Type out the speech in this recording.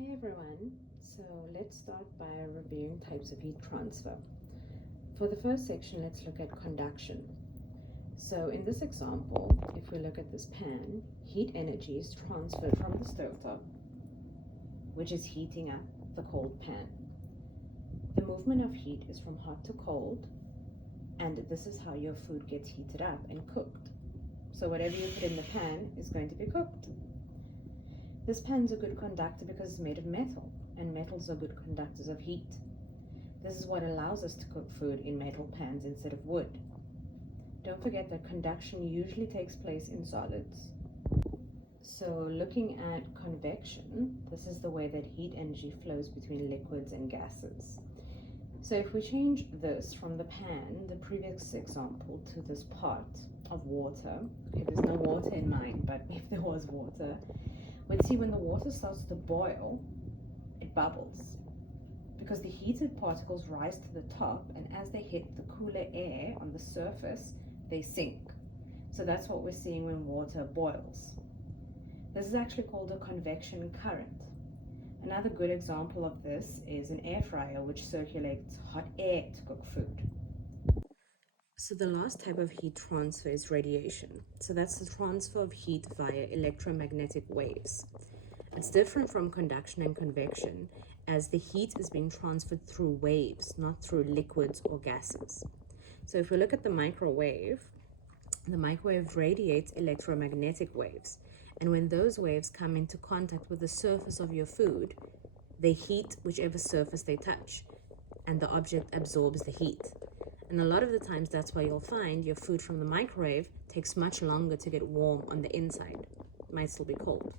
Hey everyone, so let's start by reviewing types of heat transfer. For the first section, let's look at conduction. So in this example, if we look at this pan, heat energy is transferred from the stovetop, which is heating up the cold pan. The movement of heat is from hot to cold, and this is how your food gets heated up and cooked. So whatever you put in the pan is going to be cooked. This pan's a good conductor because it's made of metal, and metals are good conductors of heat. This is what allows us to cook food in metal pans instead of wood. Don't forget that conduction usually takes place in solids. So looking at convection, this is the way that heat energy flows between liquids and gases. So if we change this from the pan, the previous example, to this pot of water, okay, there's no water in mine, but if there was water, we'd see when the water starts to boil, it bubbles. Because the heated particles rise to the top, and as they hit the cooler air on the surface, they sink. So that's what we're seeing when water boils. This is actually called a convection current. Another good example of this is an air fryer, which circulates hot air to cook food. So the last type of heat transfer is radiation. So that's the transfer of heat via electromagnetic waves. It's different from conduction and convection, as the heat is being transferred through waves, not through liquids or gases. So if we look at the microwave radiates electromagnetic waves. And when those waves come into contact with the surface of your food, they heat whichever surface they touch, and the object absorbs the heat. And a lot of the times that's why you'll find your food from the microwave takes much longer to get warm on the inside. It might still be cold.